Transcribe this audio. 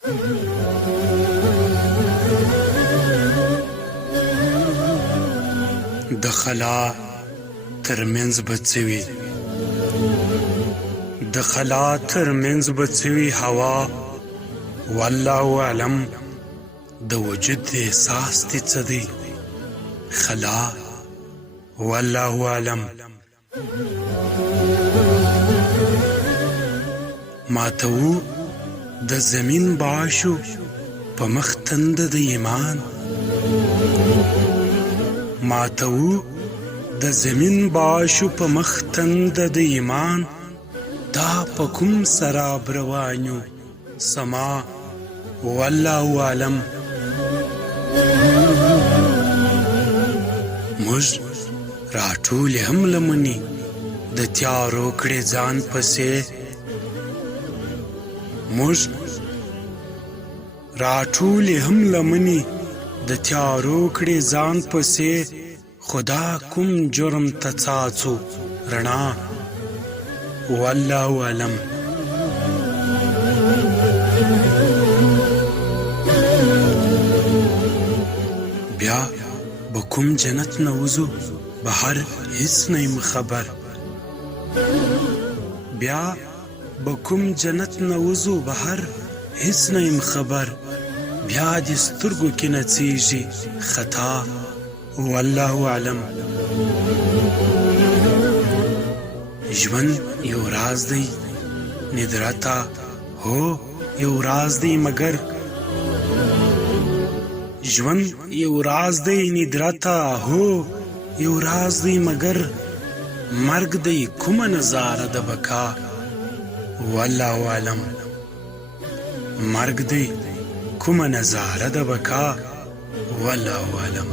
د خلا ترمنځ به څه وي، د خلا ترمنځ به څه وي هوا، والله اعلم. د وجود احساس دې څه دی خلا، والله اعلم. ماته و د زمین باشو په مخ تنده د ایمان، ماته و د زمین باشو په مخ تنده د ایمان. دا په کوم سراب روانیو سما، والله اعلم. موږ راټولې هم لمنې د تیارو کړې ځان پسې، موږ راټولې هم لمنې د تیارو کړې ځان پسې. خدا کوم جرم ته څاڅو رڼا، والله اعلم. بیا به کوم جنت نه وځو بهر هیڅ نه یم خبر، بیا به کوم جنت نه وځو بهر هیڅ نه یم خبر. بیا دې سترګو کې نڅیږي خطا، والله اعلم. ژوند یو راز دی ندرتا، هو یو راز دی مگر ژوند یو راز دی ندرتا، هو یو راز دی مگر. مرګ دی کومه نظاره د بقا، والله اعلم. مرګ دی کومه نظاره د بقا، والله اعلم.